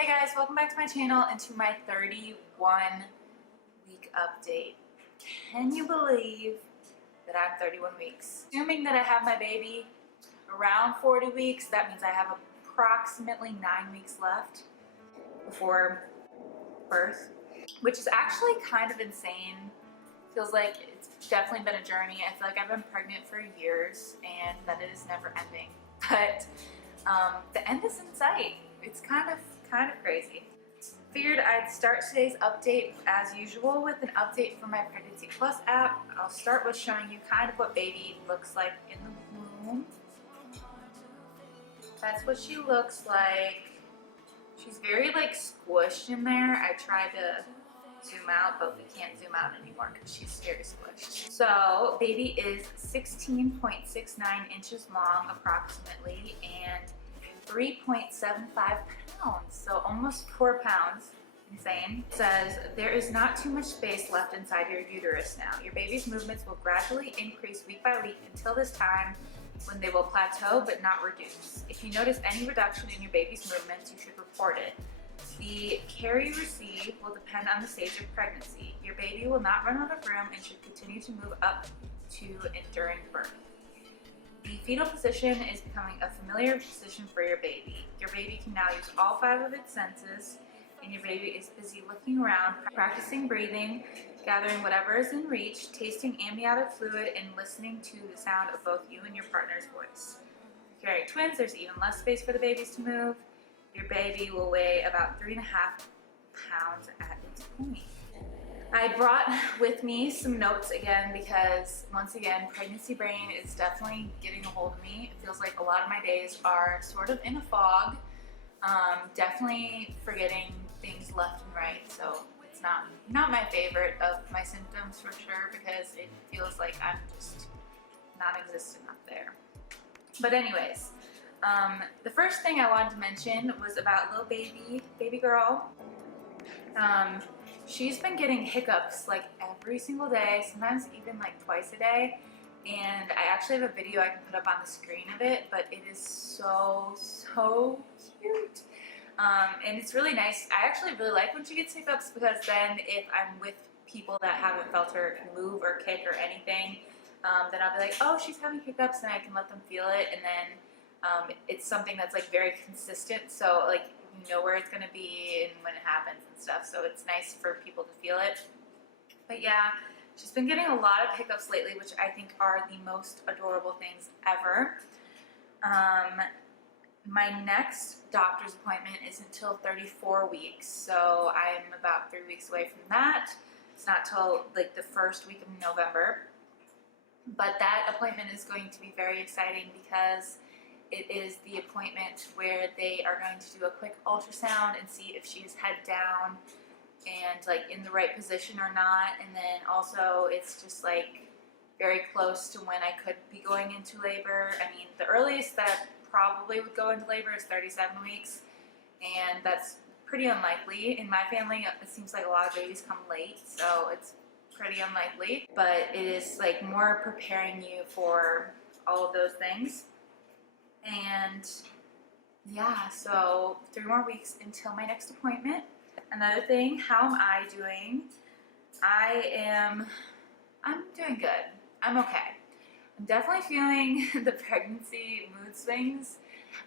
Hey guys, welcome back to my channel and to my 31 week update. Can you believe that I'm 31 weeks? Assuming that I have my baby around 40 weeks, that means I have approximately 9 weeks left before birth, which is actually kind of insane. Feels like it's definitely been a journey. I feel like I've been pregnant for years and that it is never ending. But the end is in sight. It's kind of crazy. Figured I'd start today's update as usual with an update from my Pregnancy Plus app. I'll start with showing you kind of what baby looks like in the womb. That's what she looks like. She's very like squished in there. I tried to zoom out, but we can't zoom out anymore because she's very squished. So baby is 16.69 inches long approximately and 3.75 pounds, so almost 4 pounds. Insane. It says, there is not too much space left inside your uterus now. Your baby's movements will gradually increase week by week until this time when they will plateau but not reduce. If you notice any reduction in your baby's movements, you should report it. The care you receive will depend on the stage of pregnancy. Your baby will not run out of room and should continue to move up to and during birth. The fetal position is becoming a familiar position for your baby. Your baby can now use all 5 of its senses, and your baby is busy looking around, practicing breathing, gathering whatever is in reach, tasting amniotic fluid, and listening to the sound of both you and your partner's voice. If you're carrying twins, there's even less space for the babies to move. Your baby will weigh about 3.5 pounds at its point. I brought with me some notes again because, once again, pregnancy brain is definitely getting a hold of me. It feels like a lot of my days are sort of in a fog, definitely forgetting things left and right. So it's not my favorite of my symptoms for sure because it feels like I'm just non-existent up there. But anyways, the first thing I wanted to mention was about little baby girl. She's been getting hiccups like every single day, sometimes even like twice a day. And I actually have a video I can put up on the screen of it, but it is so cute. And it's really nice. I actually really like when she gets hiccups because then if I'm with people that haven't felt her move or kick or anything, then I'll be like, oh, she's having hiccups, and I can let them feel it. And then it's something that's like very consistent. So like, you know where it's going to be and when it happens and stuff, so it's nice for people to feel it. But yeah, she's been getting a lot of hiccups lately, which I think are the most adorable things ever. My next doctor's appointment is until 34 weeks, so I'm about 3 weeks away from that. It's not till like the first week of November, but that appointment is going to be very exciting because it is the appointment where they are going to do a quick ultrasound and see if she's head down and like in the right position or not. And then also it's just like very close to when I could be going into labor. I mean, the earliest that I probably would go into labor is 37 weeks, and that's pretty unlikely. In my family, it seems like a lot of babies come late, so it's pretty unlikely. But it is like more preparing you for all of those things. And yeah, so 3 more weeks until my next appointment. Another thing, how am I doing? I'm doing good. I'm okay. I'm definitely feeling the pregnancy mood swings.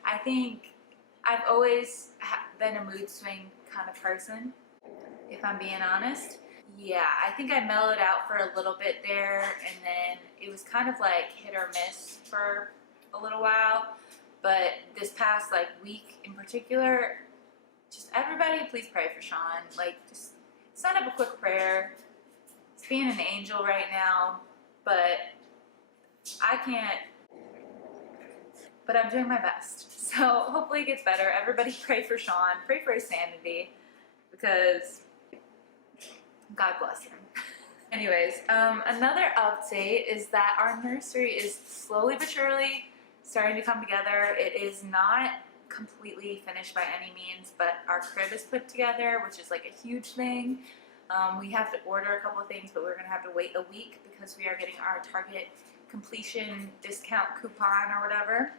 I think I've always been a mood swing kind of person, if I'm being honest. Yeah, I think I mellowed out for a little bit there, and then it was kind of like hit or miss for a little while. But this past like week in particular, just everybody please pray for Sean. Like, just send up a quick prayer. He's being an angel right now, but I can't, but I'm doing my best. So hopefully it gets better. Everybody pray for Sean, pray for his sanity, because God bless him. Anyways, another update is that our nursery is slowly but surely starting to come together. It is not completely finished by any means, but our crib is put together, which is like a huge thing. We have to order a couple of things, but we're going to have to wait a week because we are getting our Target completion discount coupon or whatever.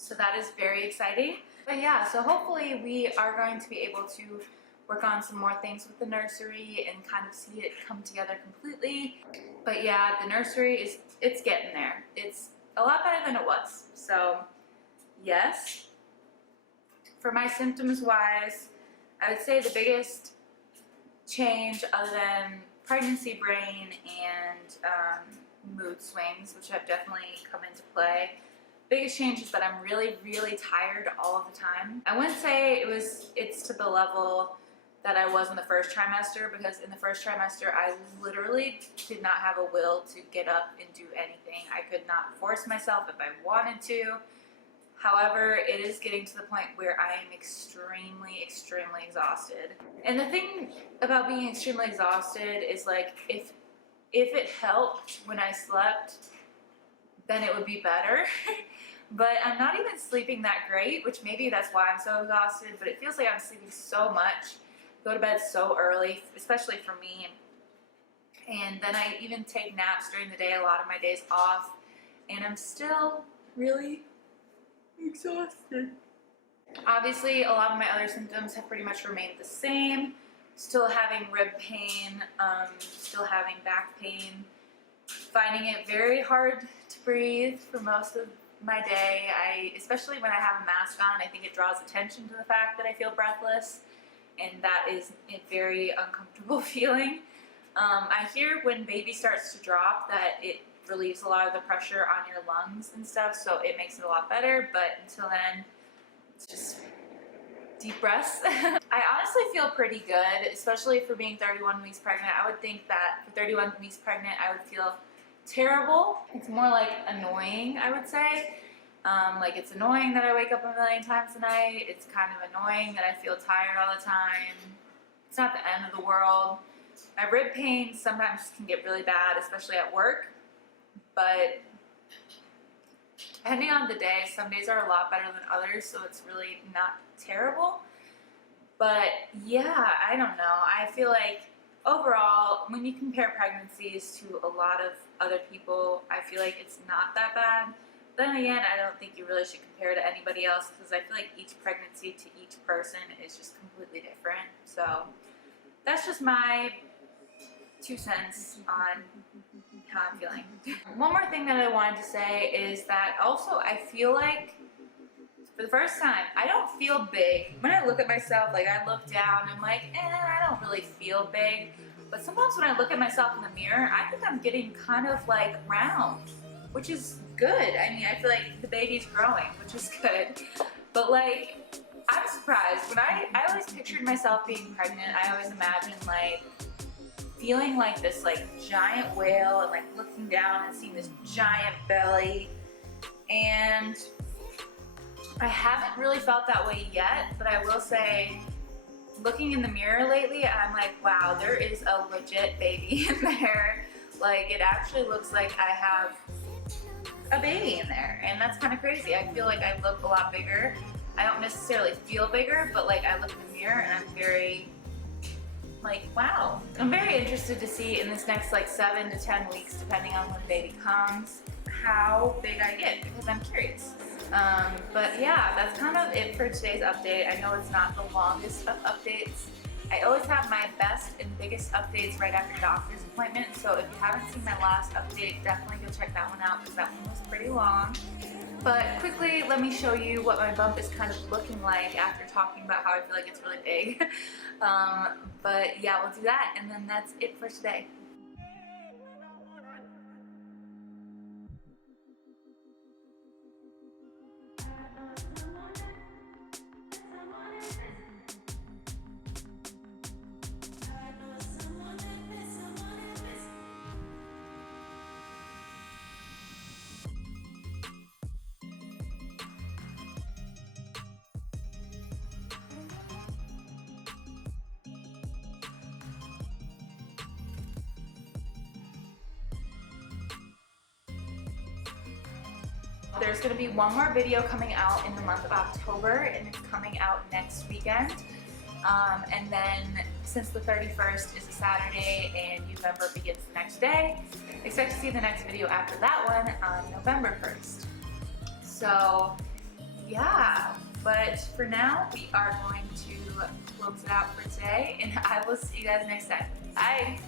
So that is very exciting. But yeah, so hopefully we are going to be able to work on some more things with the nursery and kind of see it come together completely. But yeah, the nursery it's getting there. It's a lot better than it was. So yes. For my symptoms wise, I would say the biggest change other than pregnancy brain and mood swings, which have definitely come into play. Biggest change is that I'm really, really tired all of the time. I wouldn't say it's to the level that I was in the first trimester, because in the first trimester I literally did not have a will to get up and do anything. I could not force myself if I wanted to. However, it is getting to the point where I am extremely, extremely exhausted. And the thing about being extremely exhausted is like, if it helped when I slept, then it would be better. But I'm not even sleeping that great, which maybe that's why I'm so exhausted, but it feels like I'm sleeping so much. Go to bed so early, especially for me. And then I even take naps during the day, a lot of my days off, and I'm still really exhausted. Obviously, a lot of my other symptoms have pretty much remained the same. Still having rib pain, still having back pain, finding it very hard to breathe for most of my day. Especially when I have a mask on, I think it draws attention to the fact that I feel breathless, and that is a very uncomfortable feeling. I hear when baby starts to drop that it relieves a lot of the pressure on your lungs and stuff, so it makes it a lot better, but until then, it's just deep breaths. I honestly feel pretty good, especially for being 31 weeks pregnant. I would think that for 31 weeks pregnant, I would feel terrible. It's more like annoying, I would say. Like, it's annoying that I wake up a million times a night. It's kind of annoying that I feel tired all the time. It's not the end of the world. My rib pain sometimes can get really bad, especially at work, but depending on the day, some days are a lot better than others, so it's really not terrible. But yeah, I don't know. I feel like overall, when you compare pregnancies to a lot of other people, I feel like it's not that bad. Then again, I don't think you really should compare to anybody else, because I feel like each pregnancy to each person is just completely different. So that's just my 2 cents on how I'm feeling. One more thing that I wanted to say is that also I feel like for the first time, I don't feel big. When I look at myself, like I look down, I'm like, I don't really feel big. But sometimes when I look at myself in the mirror, I think I'm getting kind of like round, which is good. I mean, I feel like the baby's growing, which is good. But like, I'm surprised. When I always pictured myself being pregnant, I always imagined like feeling like this like giant whale and like looking down and seeing this giant belly. And I haven't really felt that way yet, but I will say, looking in the mirror lately, I'm like, wow, there is a legit baby in there. Like, it actually looks like I have a baby in there, and that's kind of crazy. I feel like I look a lot bigger. I don't necessarily feel bigger, but like I look in the mirror and I'm very like, wow. I'm very interested to see in this next like 7 to 10 weeks, depending on when the baby comes, how big I get, because I'm curious. But yeah, that's kind of it for today's update. I know it's not the longest of updates. I always have my best and biggest updates right after doctor's appointment, so if you haven't seen my last update, definitely go check that one out, because that one was pretty long. But quickly, let me show you what my bump is kind of looking like after talking about how I feel like it's really big. But yeah, we'll do that, and then that's it for today. There's going to be one more video coming out in the month of October, and it's coming out next weekend. And then, since the 31st is a Saturday and November begins the next day, expect to see the next video after that one on November 1st. So yeah, but for now, we are going to close it out for today, and I will see you guys next time. Bye.